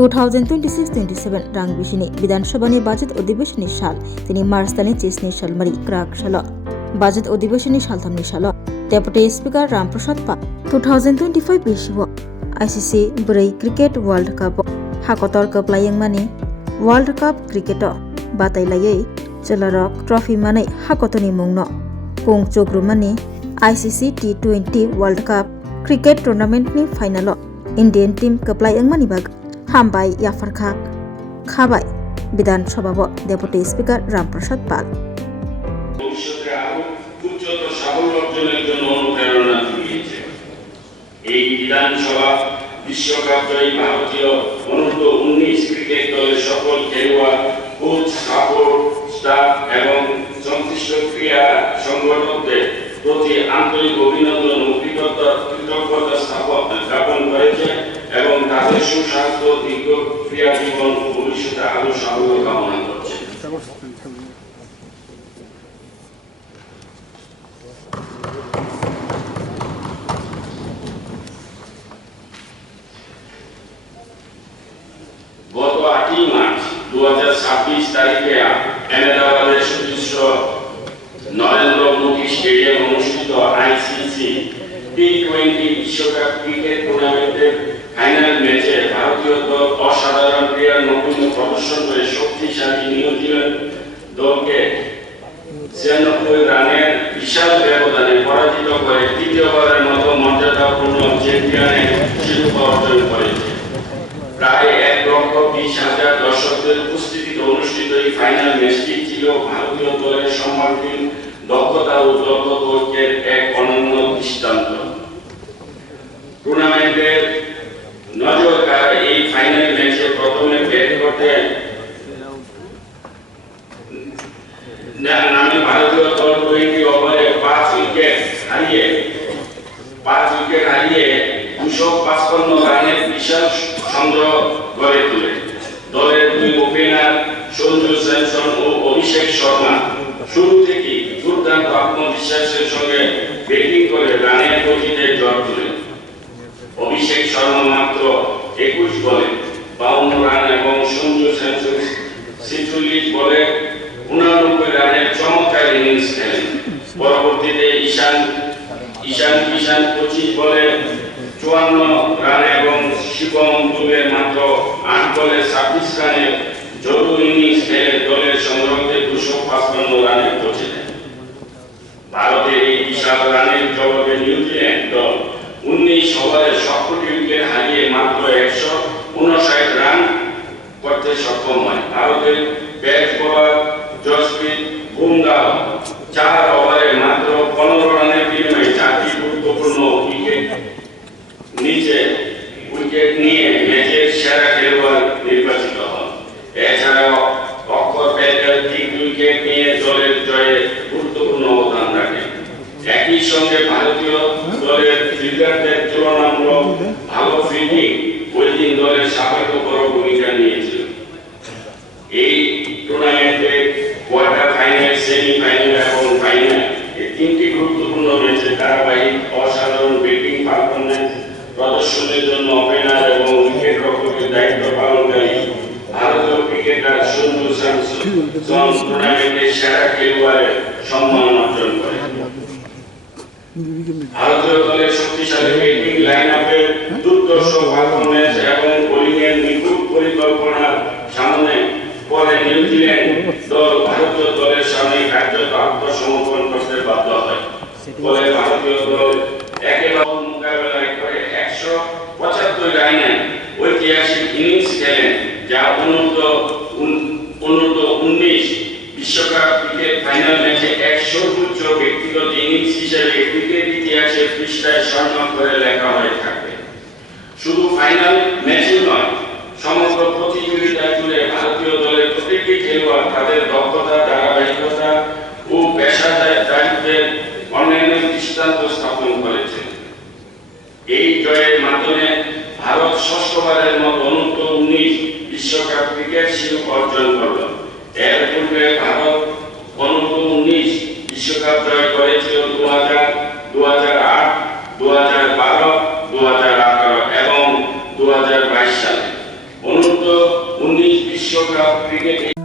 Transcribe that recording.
2026-27 रां बिसिनि विधानसभानि बाजेट अधिवेशननि साल तिनि मार्च दाननि 30 साल मरि क्राक साल बाजेट अधिवेशननि सालथामनि साल डेपुटी स्पीकर रामप्रसाद पाल 2025 बिसिव आईसीसी ब्रै क्रिकेट वर्ल्ड कप हाकतर कप्लायंमानि वर्ल्ड कप क्रिकेट बातायलायै चेलारक ट्रफी मानै हाकतनि मुंनो पुं चोग्रुमानि ICC T20 world cup cricket टुर्नामेंटनि फाइनल इंडियन टीम कप्लायंमानि बाग हामबाय याफारखा खाबाय विधानसभा डेपुटी स्पीकर रामप्रसाद पाल विधानसभा विश्वकप जयी भारतीय अनूर्ध्व 19 क्रिकेट दलेर सकल खेलोयाड़ कोच सापोर्ट स्टाफ एवं संश्लिष्ट क्रीड़ा संगठकদের প্রতি আন্তরিক অভিনন্দন ও কৃতজ্ঞতা জ্ঞাপন করেছে এবং তাদের সুস্বাস্থ্য দীর্ঘ ক্রীড়া জীবন ও ভবিষ্যতে আরো সাফল্য কামনা করছে। গত 8 মার্চ 2026 তারিখে আহমেদাবাদের সুদৃশ্য নরেন্দ্র মোদী স্টেডিয়াম অনুষ্ঠিত আইসিসি T20 বিশ্বকাপ ক্রিকেট টুর্নামেন্টের ফাইনাল ম্যাচে ভারতীয় দল অসাধারণ ক্রীড়ার নৈপুণ্য প্রদর্শন করে শক্তিশালী নিউজিল্যান্ড দলকে 96 রানের বিশাল ব্যবধানে পরাজিত করে তৃতীয়বারের মতো মর্যাদাপূর্ণ চ্যাম্পিয়নের শিরোপা অর্জন করেছে। প্রায় 1,20,000 দর্শকদের উপস্থিতিতে অনুষ্ঠিত এই ফাইনাল ম্যাচটি ছিল ভারতীয় দলের সম্মানহীন দক্ষতা ও দলগত ঐক্যের এক অনন্য দৃষ্টান্ত। টুর্নামেন্টের নজর কাড়া এই ফাইনাল ম্যাচে প্রথমে ব্যাট করতে নামে ভারতীয় দল 20 ওভারে 5 উইকেট হারিয়ে 255 রানের বিশাল সংগ্রহ গড়ে তোলে। দলের দুই ওপেনার সঞ্জু স্যামসন ও অভিষেক শর্মা শুরু থেকেই দুর্দান্ত আত্মবিশ্বাসের সঙ্গে ব্যাটিং করে রানের গতিতে ঝড় তোলে। অভিষেক শর্মা মাত্র 21 বলে 52 রান এবং সঞ্জু স্যামসন 46 বলে 89 রানের চমৎকার ইনিংস খেলেন। পরবর্তীতে ঈশান কিষান 25 বলে 54 রান এবং শিবম দুবে মাত্র 8 বলে 26 রানের জোড়ো ইনিংস খেলে দলের সংগ্রহকে 255 রানে পৌঁছে দেন। ভারতের এই বিশাল রানের জবাবে নিউজিল্যান্ড দল 19 ওভারে 70 উইকেট হারিয়ে মাত্র 159 রান করতে সক্ষম হয়। ভারতের ব্যাট বোলার জসপ্রীত বুমরাহ 4 ওভারে মাত্র 15 রানের বিনিময়ে 4টি গুরুত্বপূর্ণ উইকেট নিয়ে ম্যাচের সেরা খেলোয়াড় নির্বাচিত হন। এছাড়াও অক্ষর প্যাটেল 3 উইকেট নিয়ে দলের জয়ে গুরুত্বপূর্ণ অবদান রাখেন। একই সঙ্গে ভারতীয় দলের ফিল্ডারদের তুলনামূলক ভালো ফিল্ডিং ওই দিন দলের সাফল্যে বড় ভূমিকা নিয়েছিল। এই টুর্নামেন্টে কোয়ার্টার ফাইনাল, সেমিফাইনাল এবং ফাইনাল এই 3টি গুরুত্বপূর্ণ ম্যাচে ধারাবাহিক অসাধারণ ব্যাটিং পারফরম্যান্স প্রদর্শনের জন্য ওপেনার এবং উইকেট রক্ষকের দায়িত্ব পালনকারী ভারতীয় ক্রিকেটার সঞ্জু স্যামসন টুর্নামেন্টের সেরা খেলোয়াড়ের সম্মান অর্জন করেন। ভারতীয় দলের শক্তিশালী ব্যাটিং লাইনআপের দুর্ধর্ষ পারফরম্যান্স এবং বোলিংয়ের নিখুঁত পরিকল্পনার সামনে পরে নিউজিল্যান্ড দল ভারতীয় দলের সামনে কার্যত আত্মসমর্পণ করতে বাধ্য হয়। ফলে ভারতীয় দল একেবারে মোকাবেলায় করে 175 রানে ঐতিহাসিক ইনিংস খেলেন, যা অনূর্ধ্ব 19 বিশ্বকাপ ক্রিকেট ফাইনাল ম্যাচে এক সর্বোচ্চ ব্যক্তিগত ইনিংস হিসেবে ক্রিকেট ইতিহাসের পৃষ্ঠায় স্বর্ণাক্ষরে লেখা হয়ে থাকবে। শুধু ফাইনাল ম্যাচই নয়, সমগ্র প্রতিযোগিতা জুড়ে ভারতীয় দলের প্রতিটি খেলোয়াড় তাদের দক্ষতা, ধারাবাহিকতা ও পেশাদারিত্বের অনন্য দৃষ্টান্ত স্থাপন করেছে। এই জয়ের মাধ্যমে ভারত ষষ্ঠবারের মতো অনূর্ধ্ব 19 বিশ্বকাপ ক্রিকেট শিরোপা অর্জন করল। এর পূর্বে ভারত অনূর্ধ্ব 19 বিশ্বকাপ জয় করেছিল 2000, 2008, 2012, 2018 এবং 2022 সালে। বিশ্বকাপ ক্রিকেট